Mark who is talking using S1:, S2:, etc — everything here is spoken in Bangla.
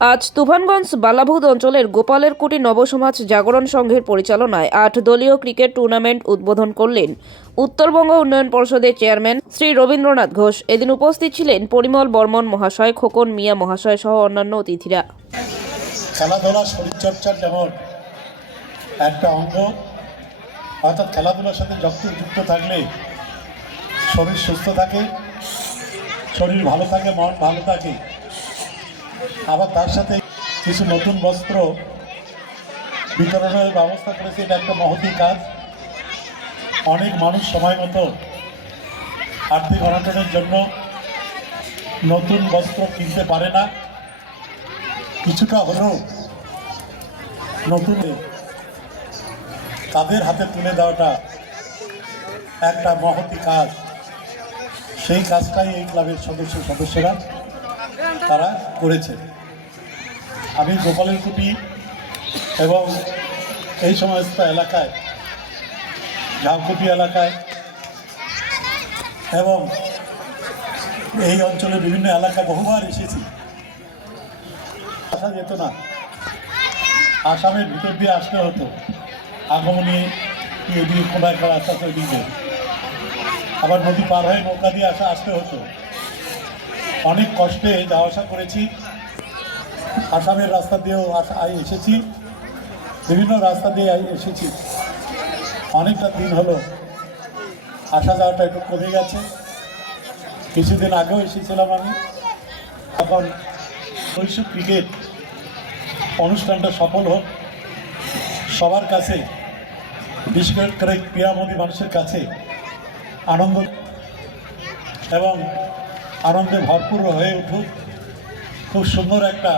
S1: আজ তুফানগঞ্জ বালাভূত অঞ্চলের গোপালের কুটি নবসমাজ জাগরণ সংঘের পরিচালনায় আট দলীয় ক্রিকেট টুর্নামেন্ট উদ্বোধন করলেন উত্তরবঙ্গ উন্নয়ন পর্ষদের চেয়ারম্যান শ্রী রবীন্দ্রনাথ ঘোষ। এদিন উপস্থিত ছিলেন পরিমল বর্মন মহাশয়, খোকন মিয়া মহাশয় সহ অন্যান্য অতিথিরা।
S2: খেলাধুলা, শরীরচর্চার যেমন একটা অঙ্গ, অর্থাৎ খেলাধুলার সাথে যুক্ত থাকলে শরীর সুস্থ থাকে, শরীর ভালো থাকে, মন ভালো থাকে। আবার তার সাথে কিছু নতুন বস্ত্র বিতরণের ব্যবস্থা করেছে, এটা একটা মহতি কাজ। অনেক মানুষ সময় মতো আর্থিক অনটনের জন্য নতুন বস্ত্র কিনতে পারে না। কিছুটা হলেও নতুন তাদের হাতে তুলে দেওয়াটা একটা মহতি কাজ। সেই কাজটাই এই ক্লাবের সদস্য সদস্যরা তারা করেছে। আমি গোপালের কুটি এবং এই সমস্ত এলাকায় ঝাউকুটি এলাকায় এবং এই অঞ্চলের বিভিন্ন এলাকায় বহুবার এসেছি। আসা যেত না। আসামের ভিতর দিয়ে আসতে হতো। আগমনী এদিকে কোনো একটা রাস্তা দিকে। আবার নদী পার হয়ে নৌকা দিয়ে আসা আসতে হতো। অনেক কষ্টে যাওয়া আসা করেছি। আসামের রাস্তা দিয়েও এসেছি। বিভিন্ন রাস্তা দিয়ে এসেছি। অনেকটা দিন হলো। আসা যাওয়াটা একটু কমে গেছে। কিছুদিন আগেও এসেছিলাম আমি। তখন শৈশব ক্রিকেট অনুষ্ঠানটা সফল হোক। সবার কাছে, বিশেষ করে ক্রীড়ামোদী মানুষের কাছে আনন্দ এবং আনন্দে ভরপুর হয়ে উঠুক। খুব সুন্দর একটা